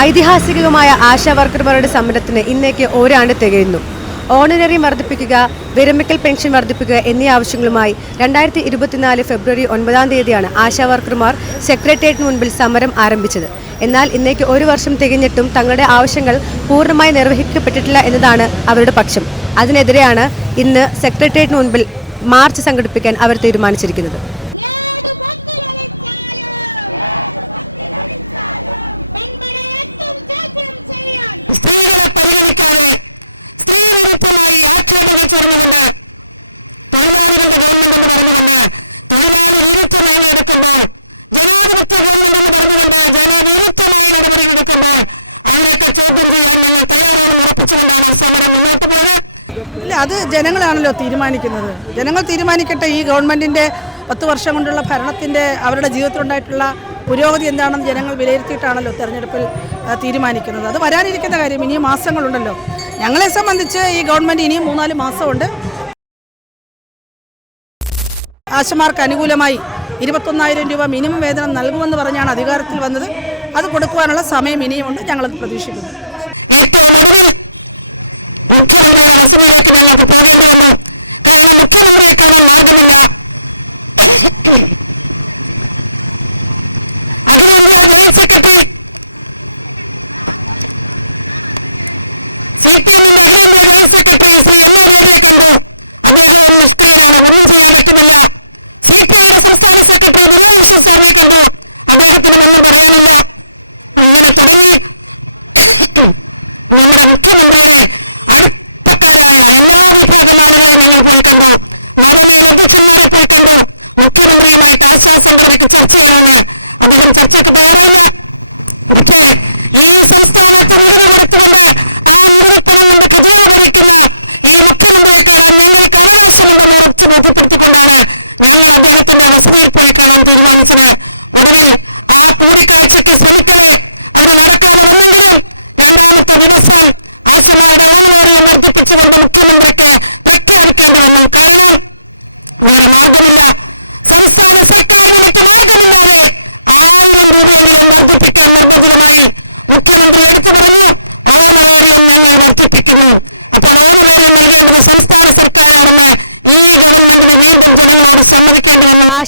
ഐതിഹാസികമായ ആശാ വർക്കർമാരുടെ സമരത്തിന് ഇന്നേക്ക് ഒരാണ്ട് തികയുന്നു. ഓണററി വർദ്ധിപ്പിക്കുക വിരമിക്കൽ പെൻഷൻ വർദ്ധിപ്പിക്കുക എന്നീ ആവശ്യങ്ങളുമായി രണ്ടായിരത്തി ഇരുപത്തിനാല് ഫെബ്രുവരി ഒൻപതാം തീയതിയാണ് ആശാ വർക്കർമാർ സെക്രട്ടേറിയറ്റിന് മുൻപിൽ സമരം ആരംഭിച്ചത്. എന്നാൽ ഇന്നേക്ക് ഒരു വർഷം തികഞ്ഞിട്ടും തങ്ങളുടെ ആവശ്യങ്ങൾ പൂർണമായി നിർവഹിക്കപ്പെട്ടിട്ടില്ല എന്നതാണ് അവരുടെ പക്ഷം. അതിനെതിരെയാണ് ഇന്ന് സെക്രട്ടേറിയറ്റിന് മുൻപിൽ മാർച്ച് സംഘടിപ്പിക്കാൻ അവർ തീരുമാനിച്ചിരിക്കുന്നത്. അത് ജനങ്ങളാണല്ലോ തീരുമാനിക്കുന്നത്. ജനങ്ങൾ തീരുമാനിക്കട്ടെ ഈ ഗവൺമെന്റിന്റെ പത്ത് വർഷം കൊണ്ടുള്ള ഭരണത്തിന്റെ അവരുടെ ജീവിതത്തിലുണ്ടായിട്ടുള്ള പുരോഗതി എന്താണെന്ന് ജനങ്ങൾ വിലയിരുത്തിയിട്ടാണല്ലോ തെരഞ്ഞെടുപ്പിൽ തീരുമാനിക്കുന്നത്. അത് വരാനിരിക്കുന്ന കാര്യം ഇനിയും മാസങ്ങളുണ്ടല്ലോ. ഞങ്ങളെ സംബന്ധിച്ച് ഈ ഗവൺമെന്റ് ഇനിയും മൂന്നാൽ മാസമുണ്ട്. ആശമാർക്ക് അനുകൂലമായി ഇരുപത്തൊന്നായിരം രൂപ മിനിമം വേതനം നൽകുമെന്ന് പറഞ്ഞാണ് അധികാരത്തിൽ വന്നത്. അത് കൊടുക്കുവാനുള്ള സമയം ഇനിയുമുണ്ട്. ഞങ്ങളത് പ്രതീക്ഷിക്കുന്നു.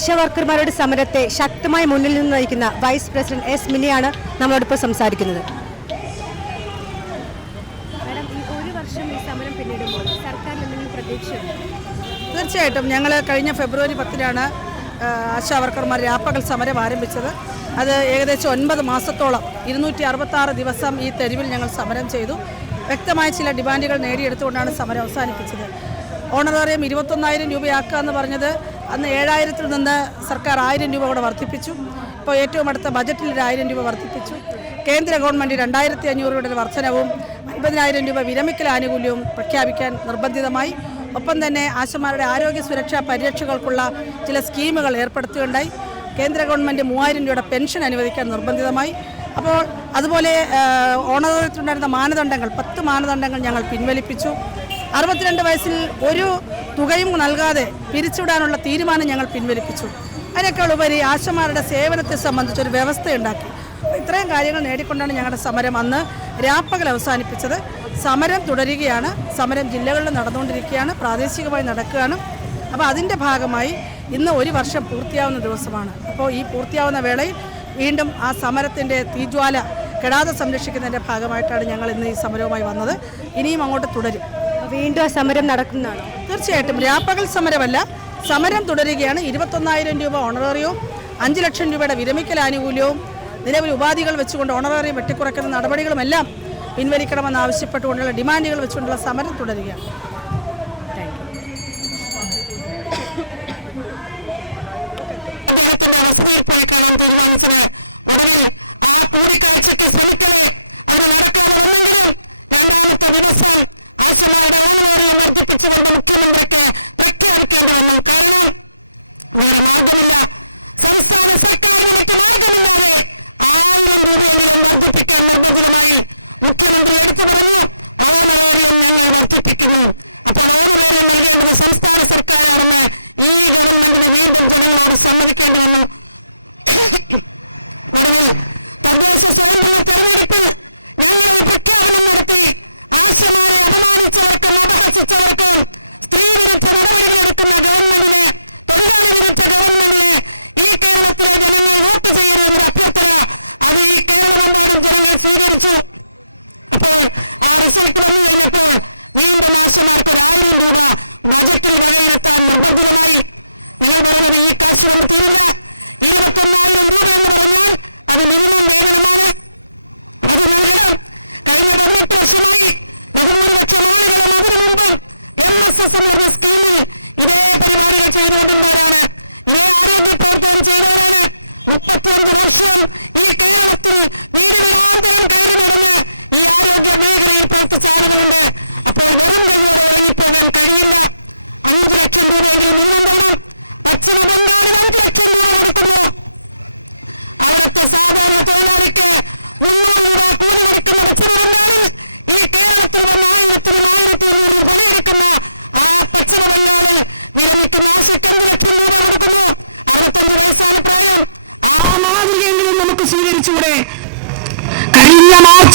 ആശാ വർക്കർമാരുടെ സമരത്തെ ശക്തമായി മുന്നിൽ നിന്ന് നയിക്കുന്ന വൈസ് പ്രസിഡന്റ് എസ് മിനിയാണ് നമ്മളോടൊപ്പം സംസാരിക്കുന്നത്. മാഡം ഒരു വർഷം ഈ സമരം പിന്നിടുമ്പോൾ സർക്കാരിന് എന്തെങ്കിലും പ്രതീക്ഷയുണ്ട്? തീർച്ചയായിട്ടും. ഞങ്ങൾ കഴിഞ്ഞ ഫെബ്രുവരി പത്തിനാണ് ആശാവർക്കർമാർ ആശാ വർക്കർമാർ രാപ്പകൽ സമരം ആരംഭിച്ചത്. അത് ഏകദേശം ഒൻപത് മാസത്തോളം ഇരുന്നൂറ്റി അറുപത്താറ് ദിവസം ഈ തെരുവിൽ ഞങ്ങൾ സമരം ചെയ്തു. വ്യക്തമായ ചില ഡിമാൻഡുകൾ നേടിയെടുത്തുകൊണ്ടാണ് സമരം അവസാനിപ്പിച്ചത്. ഓണറേറിയം ഇരുപത്തൊന്നായിരം രൂപയാക്കുക എന്ന് പറഞ്ഞത് അന്ന് ഏഴായിരത്തിൽ നിന്ന് സർക്കാർ ആയിരം രൂപ കൂടെ വർദ്ധിപ്പിച്ചു. ഇപ്പോൾ ഏറ്റവും അടുത്ത ബജറ്റിൽ ഒരു ആയിരം രൂപ വർദ്ധിപ്പിച്ചു. കേന്ദ്ര ഗവൺമെന്റ് രണ്ടായിരത്തി അഞ്ഞൂറ് രൂപയുടെ വർധനവും അൻപതിനായിരം രൂപ വിരമിക്കൽ ആനുകൂല്യവും പ്രഖ്യാപിക്കാൻ നിർബന്ധിതമായി. ഒപ്പം തന്നെ ആശമാരുടെ ആരോഗ്യ സുരക്ഷാ പരിരക്ഷകൾക്കുള്ള ചില സ്കീമുകൾ ഏർപ്പെടുത്തുകയുണ്ടായി. കേന്ദ്ര ഗവൺമെന്റ് മൂവായിരം രൂപയുടെ പെൻഷൻ അനുവദിക്കാൻ നിർബന്ധിതമായി. അപ്പോൾ അതുപോലെ ഓണറേറിയത്തിലുണ്ടായിരുന്ന മാനദണ്ഡങ്ങൾ പത്ത് മാനദണ്ഡങ്ങൾ ഞങ്ങൾ പിൻവലിപ്പിച്ചു. അറുപത്തിരണ്ട് വയസ്സിൽ ഒരു തുകയും നൽകാതെ പിരിച്ചുവിടാനുള്ള തീരുമാനം ഞങ്ങൾ പിൻവലിപ്പിച്ചു. അതിനേക്കാൾ ഉപരി ആശമാരുടെ സേവനത്തെ സംബന്ധിച്ച് ഒരു വ്യവസ്ഥയുണ്ടാക്കി. ഇത്രയും കാര്യങ്ങൾ നേടിക്കൊണ്ടാണ് ഞങ്ങളുടെ സമരം അന്ന് രാപ്പകൽ അവസാനിപ്പിച്ചത്. സമരം തുടരുകയാണ്. സമരം ജില്ലകളിൽ നടന്നുകൊണ്ടിരിക്കുകയാണ്. പ്രാദേശികമായി നടക്കുകയാണ്. അപ്പോൾ അതിന്റെ ഭാഗമായി ഇന്ന് ഒരു വർഷം പൂർത്തിയാവുന്ന ദിവസമാണ്. അപ്പോൾ ഈ പൂർത്തിയാവുന്ന വേളയിൽ വീണ്ടും ആ സമരത്തിന്റെ തീജ്വാല കെടാതെ സംരക്ഷിക്കുന്നതിന്റെ ഭാഗമായിട്ടാണ് ഞങ്ങൾ ഇന്ന് ഈ സമരവുമായി വന്നത്. ഇനിയും അങ്ങോട്ട് തുടരും. വീണ്ടും സമരം നടക്കുന്നതാണ്. തീർച്ചയായിട്ടും. രാപ്പകൽ സമരമല്ല. സമരം തുടരുകയാണ്. ഇരുപത്തൊന്നായിരം രൂപ ഓണറേറിയവും അഞ്ച് ലക്ഷം രൂപയുടെ വിരമിക്കൽ ആനുകൂല്യവും നിലവിൽ ഉപാധികൾ വെച്ചുകൊണ്ട് ഓണറേറിയം വെട്ടിക്കുറയ്ക്കുന്ന നടപടികളുമെല്ലാം പിൻവലിക്കണമെന്ന് ആവശ്യപ്പെട്ടുകൊണ്ടുള്ള ഡിമാൻഡുകൾ വെച്ചുകൊണ്ടുള്ള സമരം തുടരുകയാണ്.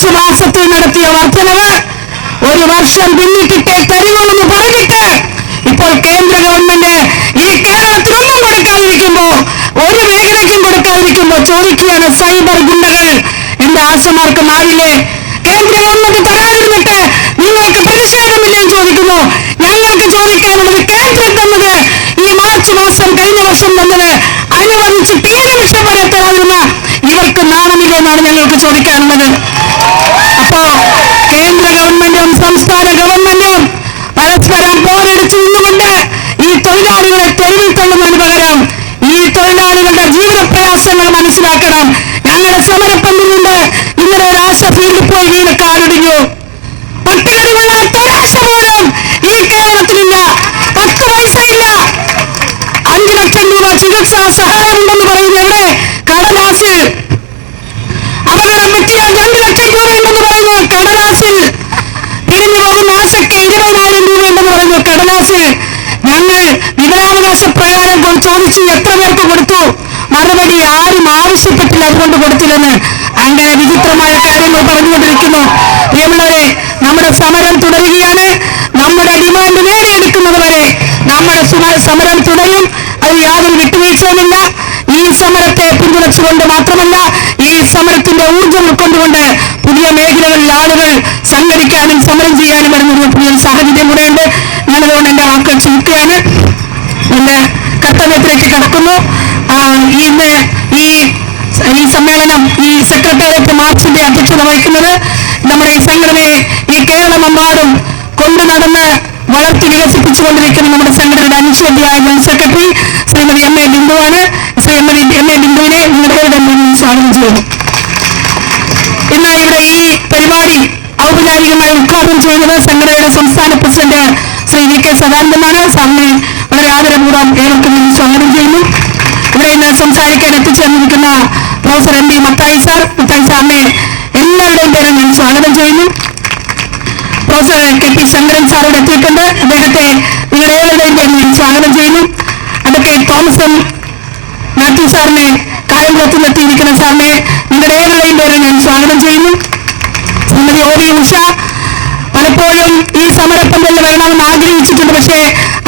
മാർച്ച് മാസത്തിൽ നടത്തിയ വർധനവ് ഒരു വർഷം പിന്നിട്ടിട്ട് തരുമെന്ന് പറഞ്ഞിട്ട് ഇപ്പോൾ കേന്ദ്ര ഗവൺമെന്റ് ഈ കേരളത്തിനൊന്നും കൊടുക്കാതിരിക്കുമ്പോ ഒരു മേഖലയ്ക്കും കൊടുക്കാതിരിക്കുമ്പോ ചോദിക്കുകയാണ് സൈബർ ഗുണ്ടകൾ എന്റെ ആശമാർക്ക് മാറില്ലേ കേന്ദ്ര ഗവൺമെന്റ് തരാതിരുന്നിട്ട് നിങ്ങൾക്ക് പ്രതിഷേധമില്ലെന്ന് ചോദിക്കുന്നു. ഞങ്ങൾക്ക് ചോദിക്കാനുള്ളത് കേന്ദ്രം തന്നത് ഈ മാർച്ച് മാസം കഴിഞ്ഞ വർഷം തന്നത് അനുവദിച്ച് തീരെ നിമിഷം വരെ തരാതിരുന്ന ഇവർക്ക് നാണമില്ല എന്നാണ് ഞങ്ങൾക്ക് ചോദിക്കാനുള്ളത്. കേന്ദ്ര ഗവൺമെന്റും സംസ്ഥാന ഗവൺമെന്റും പരസ്പരം പോരടിച്ചു നിന്നുകൊണ്ട് ഈ തൊഴിലാളികളെ തെരുവിൽ തള്ളുന്നതിന് പകരം ഈ തൊഴിലാളികളുടെ ജീവിത പ്രയാസങ്ങൾ മനസ്സിലാക്കണം. ഞങ്ങളുടെ സമരപ്പന്തിലുണ്ട് ഇന്നലെ ഒരു ആശ ഫീൽഡിൽ പോയി വീണ് കാലൊടിഞ്ഞു. പട്ടികടിയുള്ള ഒരാശ പോലും ഈ കേരളത്തിലില്ല. പത്ത് പൈസയില്ല. അഞ്ചു ലക്ഷം രൂപ ചികിത്സാ സഹായമുണ്ടെന്ന് പറയുന്നത് എവിടെ? കടലാസിൽ. അപകടം പറ്റിയാൽ രണ്ടു ലക്ഷം കടലാസിൽ പിരിഞ്ഞു പോകുന്ന ആശയ്ക്ക് ഇരുപതിനായിരം രൂപയുണ്ടെന്ന് പറഞ്ഞു. കടലാസിൽ ഞങ്ങൾ വിവരാവകാശ പ്രകാരം ചോദിച്ചു എത്ര പേർക്ക് കൊടുത്തു? മറുപടി ആരും ആവശ്യപ്പെട്ടില്ല അതുകൊണ്ട് കൊടുത്തില്ലെന്ന് അങ്ങനെ വിചിത്രമായ കാര്യങ്ങൾ പറഞ്ഞുകൊണ്ടിരിക്കുന്നു. പ്രിയമുള്ളവരെ നമ്മുടെ സമരം തുടരുകയാണ്. നമ്മുടെ ഡിമാൻഡ് നേടിയെടുക്കുന്നത് വരെ നമ്മുടെ സമരം തുടരും. അത് യാതൊരു വിട്ടുവീഴ്ചയുമില്ല. ഈ സമരത്തെ പിന്തുണച്ചുകൊണ്ട് മാത്രമല്ല ഈ സമരത്തിന്റെ ഊർജം ഉൾക്കൊണ്ടുകൊണ്ട് പുതിയ മേഖലകളിൽ ആളുകൾ സംഘടിക്കാനും സമരം ചെയ്യാനും വരുന്ന പുതിയ സാഹചര്യം കൂടെയുണ്ട്. ഞാനതുകൊണ്ട് എന്റെ വാക്കുകൾ ചുരുക്കുകയാണ്. എന്റെ കർത്തവ്യത്തിലേക്ക് കടക്കുന്നു. ഇന്ന് ഈ ഈ സമ്മേളനം ഈ സെക്രട്ടേറിയറ്റ് മാർച്ചിന്റെ അധ്യക്ഷത വഹിക്കുന്നത് നമ്മുടെ ഈ സംഘടനയെ ഈ കേരളമെമ്പാടും കൊണ്ടു നടന്ന് വളർത്തി വികസിപ്പിച്ചുകൊണ്ടിരിക്കുന്ന നമ്മുടെ സംഘടനയുടെ അനുശ്വതിയായ general secretary Shrimati M A ബിന്ദുവാണ്. Shrimati M A ബിന്ദുവിനെ കെ സദാനന്ദനാണ് സാറിനെ വളരെ ആദരപൂർവം ഏവർക്കും സ്വാഗതം ചെയ്യുന്നു. ഇവിടെ ഇന്ന് സംസാരിക്കാൻ എത്തിച്ചേർന്നിരിക്കുന്ന professor M D Mathai sir. Mathai സാറിനെ എല്ലാവരുടെയും പേരും ഞാൻ സ്വാഗതം ചെയ്യുന്നു. പ്രൊഫസർ കെ പി ശങ്കരൻ ഇവിടെ എത്തിയിട്ടുണ്ട്. അദ്ദേഹത്തെ നിങ്ങളേവരുടെയും പേരും ഞാൻ സ്വാഗതം ചെയ്യുന്നു. അഡ്വക്കേറ്റ് തോമസ് എം മാത്യു സാറിനെ കായംകുളത്തിൽ എത്തിയിരിക്കുന്ന സാറിനെ നിങ്ങളുടെ ഏവരുടെയും പേരിൽ ഞാൻ സ്വാഗതം ചെയ്യുന്നു. ശ്രീമതി ഓ വി ഉഷ പലപ്പോഴും ഈ സമരപ്പന്തലിൽ വരണമെന്ന് ആഗ്രഹിച്ചിട്ടുണ്ട്. പക്ഷേ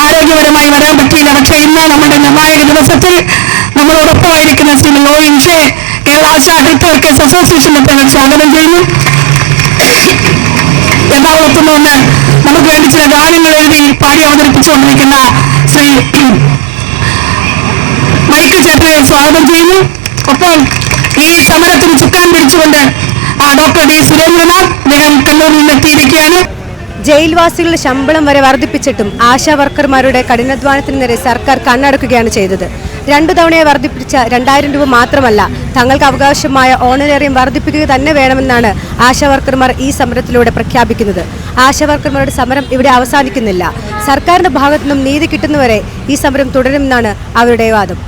ആരോഗ്യപരമായി വരാൻ പറ്റിയില്ല. പക്ഷേ ഇന്ന് നമ്മുടെ നിർണായക ദിവസത്തിൽ നമ്മളോടൊപ്പമായിരിക്കുന്ന ഉറപ്പായിരിക്കുന്ന ശ്രീ ഉഷയെ കേരള ഹെൽത്ത് വർക്കേഴ്സ് അസോസിയേഷന്റെ പേരിൽ സ്വാഗതം ചെയ്യുന്നു. എറണാകുളത്തുനിന്ന് നമുക്ക് വേണ്ടി ചില ഗാനങ്ങൾ എഴുതി പാടി അവതരിപ്പിച്ചുകൊണ്ടിരിക്കുന്ന ശ്രീ മൈക്കിൾ ചേട്ടനെ സ്വാഗതം ചെയ്യുന്നു. ഒപ്പം ഈ സമരത്തിന് ചുക്കാൻ പിടിച്ചുകൊണ്ട് ജയിൽവാസികളുടെ ശമ്പളം വരെ വർദ്ധിപ്പിച്ചിട്ടും ആശാ വർക്കർമാരുടെ കഠിനാധ്വാനത്തിന് നേരെ സർക്കാർ കണ്ണടക്കുകയാണ് ചെയ്തത്. രണ്ടു തവണയെ വർദ്ധിപ്പിച്ച രണ്ടായിരം രൂപ മാത്രമല്ല തങ്ങൾക്ക് അവകാശമായ ഓണറേറിയം വർദ്ധിപ്പിക്കുക തന്നെ വേണമെന്നാണ് ആശാ വർക്കർമാർ ഈ സമരത്തിലൂടെ പ്രഖ്യാപിക്കുന്നത്. ആശാ വർക്കർമാരുടെ സമരം ഇവിടെ അവസാനിക്കുന്നില്ല. സർക്കാരിന്റെ ഭാഗത്തു നിന്നും നീതി കിട്ടുന്നവരെ ഈ സമരം തുടരുമെന്നാണ് അവരുടെ വാദം.